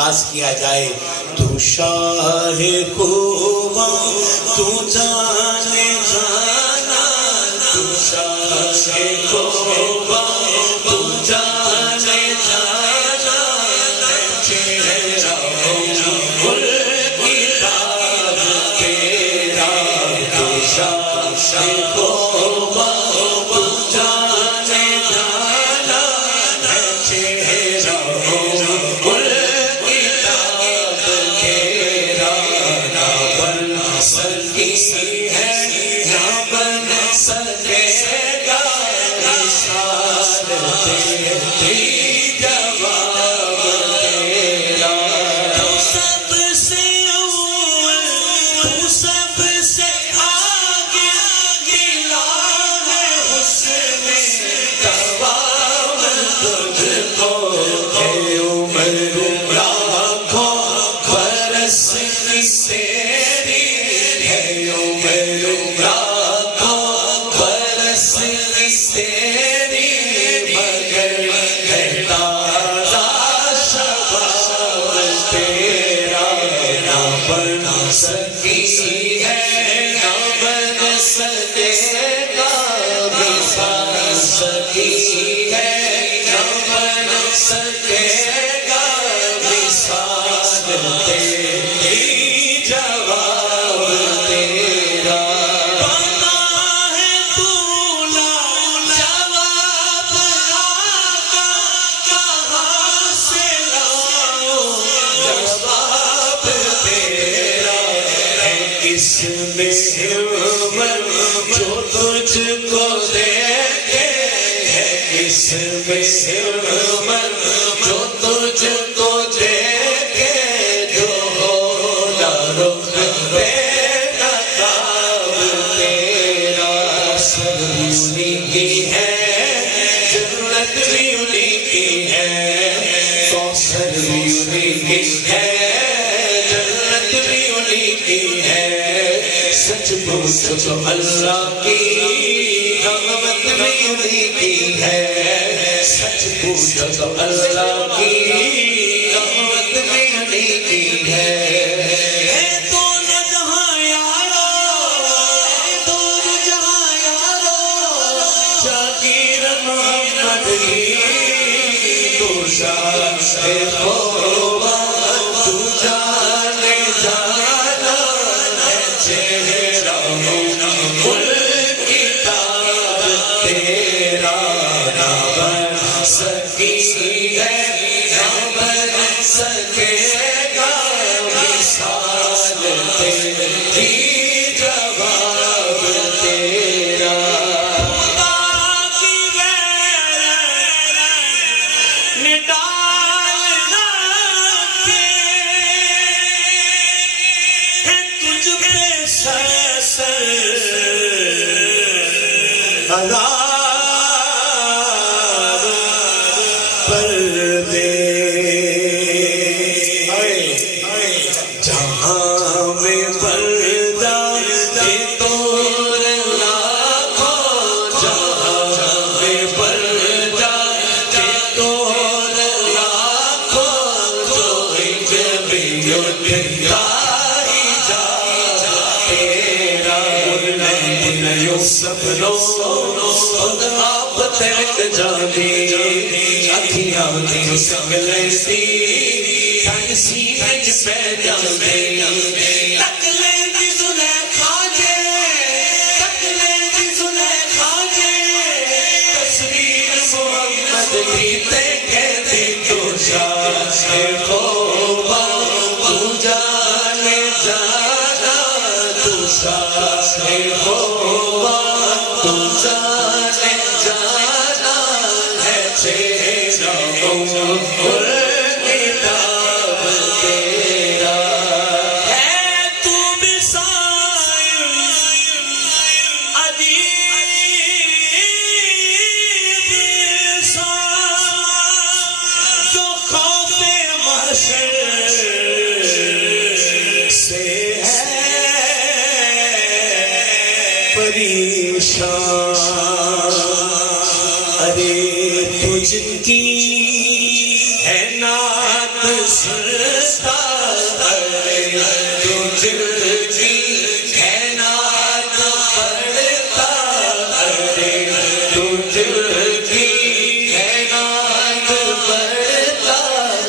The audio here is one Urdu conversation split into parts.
آغاز کیا جائے. تو شاہ خوبا تو جانے جانا, تو شاہ خوبا تو جانے جانا, چہرہ گل کتاب تیرا. تو شاہ خوبا تو جانے جانا, چہرہ گل کتاب تیرا. نہ بن سکی ہے نہ بن سکے گا مثال تیری جواب تیرا. تو سب سے اول تو سب سے آگے گلا ہے حسن تمام تجھ کو. اے عمر لاکھوں برس کی تیری, ہے عمر لاکھوں برس کی تیری, مگر ہے تازہ شباب تیرا. نہ بن سکی ہے نہ بن سکے گا مثال سکی ہے نہ بن سکے گا مثال تیری جواب تیرا. بنا ہے دولا جواب آقا, کہاں سے لاؤ جواب تیرا. ہے کس میں عمر جو تجھ کو دیکھے, ہے کس میں عمر جو تجھ کو دیکھے, جو ہونا رخ بے نقاب تیرا. سب انہی کی ہے جنت بھی انہی کی ہے, کوثر بھی انہی کی ہے جنت بھی انہی کی ہے. سچ پوچھو تو اللہ کی رحمت بھی انہی کی ہے, سچ پوچھو تو اللہ کی رحمت بھی انہی کی ہے. دونوں جہاں یارو, دونوں جہاں یارو, جاگیر محمد کی. تو شاہ خوبا تو جانے جانا, چہرہ گل کتاب تیرا. نہ بن سکی ہے نہ بن سکے گا مثال تیری جواب تیرا. خدا کی غیرت نڈالنا کے ہے تجھ پہ سر عذاب پردے. جہاں میں پردہ ہے تو لاکھوں, جہاں میں پردہ ہے تو لاکھوں, جو جبی اٹھتا ہی جا تیرا. سپنوں خود آپ تک جانے, اکھیاں کی سنگلیں سی تن سینے پہ جانے. تک لیں دی زلیخا جے, تک لیں دی زلیخا جے, تصویر محمد کی تے کہتے تو شاہ خوبا تو جانے جانا. تو شاہ خوبا تو جانے جانا, ہے چہرہ گل کتاب تیرا. ہے تو مثال عجیب سا, جو خوف محشر سے ہے پریشان. ارے تجھ کی ہے نعت سن سمجھتا ارے تجھ کی ہے نعت پڑھتا ارے تجھ کی ہے نعت پڑھتا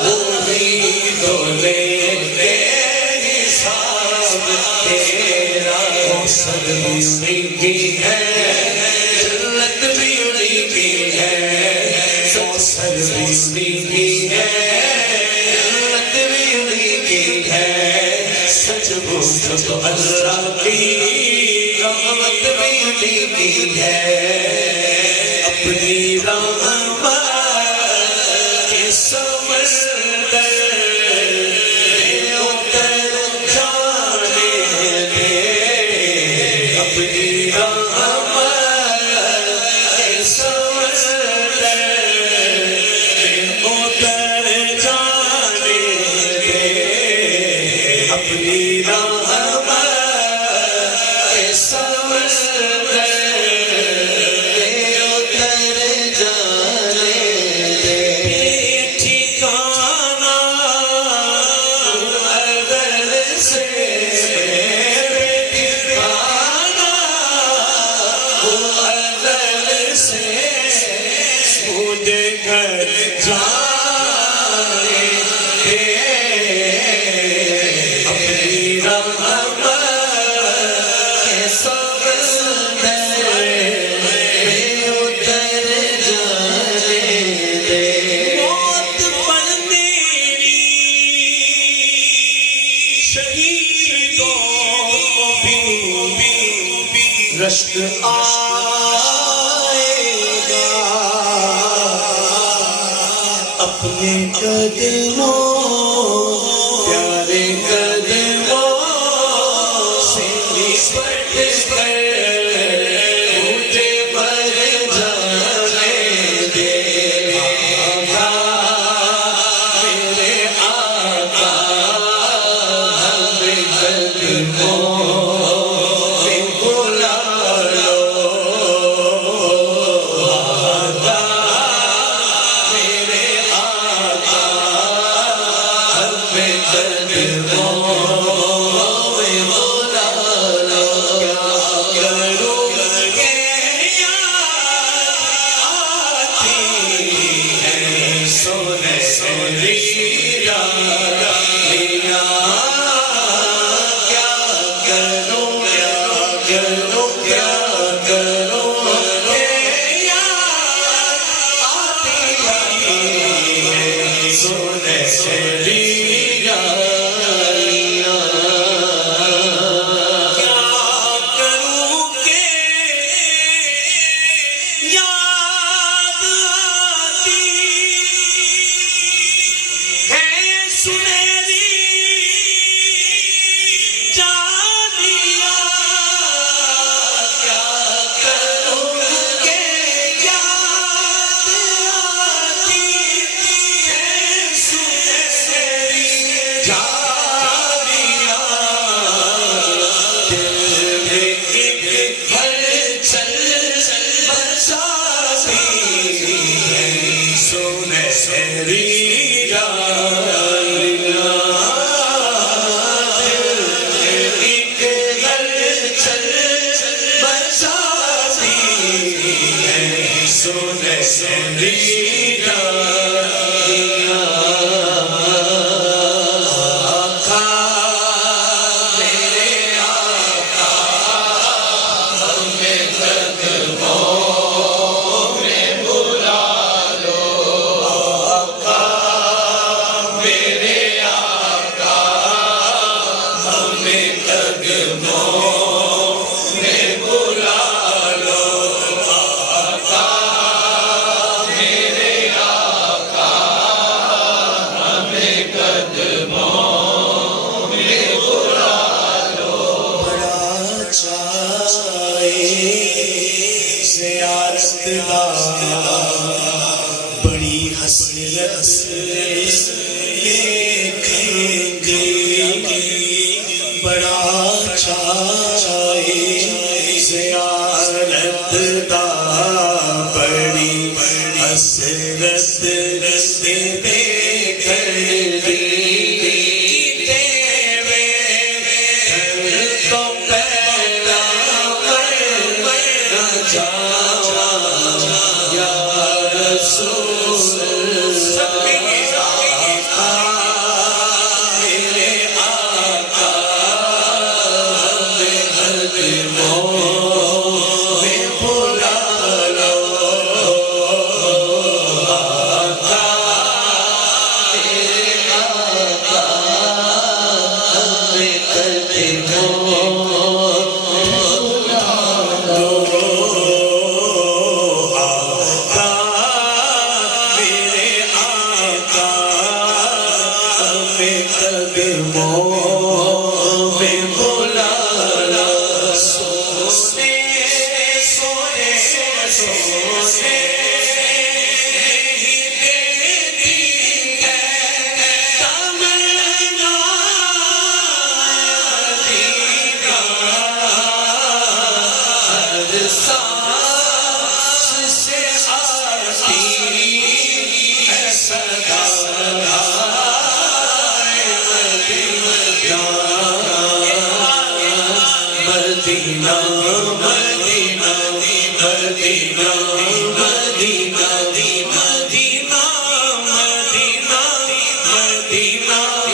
وہی تو لے لے حساب تیرا کوثر بھی انہیں کی ہے جنت بھی انہیں کی ہے کوثر بھی انہیں کی ہے جنت بھی انہیں کی ہے سچ پوچھو تو اللہ کی رحمت بھی انہیں کی ہے اپنی رحمت کے سمندر میں اتر جانے دے اپنی رحمت کے سمندر میں اتر جانے دے اپنی رحمت کے سمندر میں اتر جانے دے ٹھکانا اگر سے ٹھکانا اگر سے مجھے گھر جانے دے اپنی رحمت کے سمندر میں اتر جانے دے موت پر میری شہیدوں بھی رشک آئے گا اپنے قدموں پیارے قدموں سے لپٹ کر مجھے پر جانے دے آقا میرے آقا ہمیں قدموں میں بلا لو آقا میرے آقا ہمیں قدموں میں بلا لو کیا کروں گے یاد آتی ہے سونے سوری راتیاں کیا کروں گے یاد آتی ہے سونے سوری راتیاں کیا کروں گے یاد آتی ہے سنہری جانیاں کیا کروں گے یاد آتی ہے سنہری جانیاں دل میں ایک گھر چل بساتی ہے سنہری جانیاں دل میں ایک گھر چل بساتی ہے سنہری جانیاں آقا میرے آقا ہمیں قدموں میں بلا لو آقا میرے آقا ہمیں قدموں میں بلا لو آقا میرے آقا ہمیں قدموں میں بلا لو بڑا چاہے زیارت دا بڑی حسرت دیکھیں گے بڑا چاہے زیارت دا بڑی حسرت دیکھیں گے قدموں میں بلانا سونے سونے سونے مدینہ مدینہ مدینہ مدینہ مدینہ مدینہ مدینہ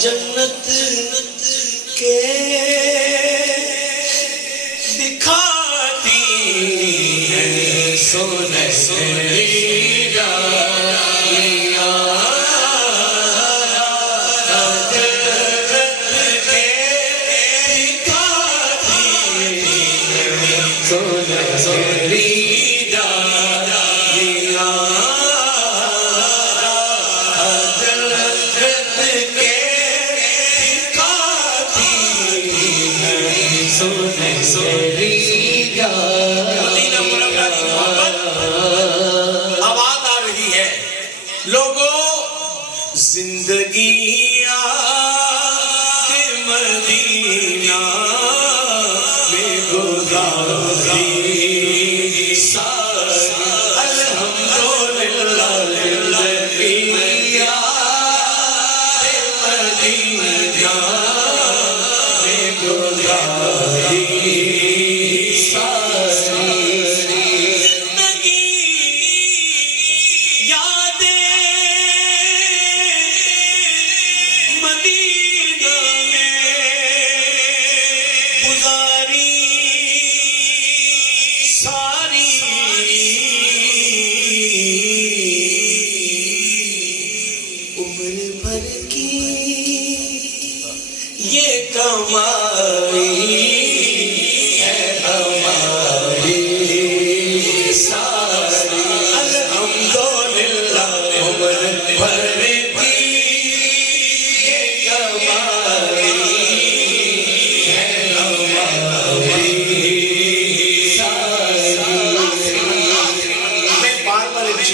جنت کے دکھاتی ہے سونے سونے ڈالیاں جنت کے دکھاتی ہے سونے سونے آواز آ رہی ہے لوگوں زندگی کے مدینہ میں گزاری ساری الحمدللہ زندگی کے مدینہ میں گزاری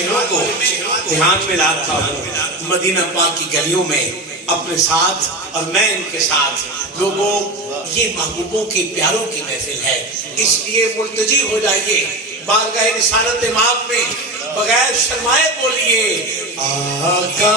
چہروں کو دھیان میں لاتا ہوں مدینہ پاک کی گلیوں میں اپنے ساتھ، اور میں ان کے ساتھ۔ لوگوں، یہ محبوبوں کے پیاروں کی محفل ہے، اس لیے ملتجی ہو جائیے بارگاہ رسالت مآب میں، بغیر شرمائے بولیے آقا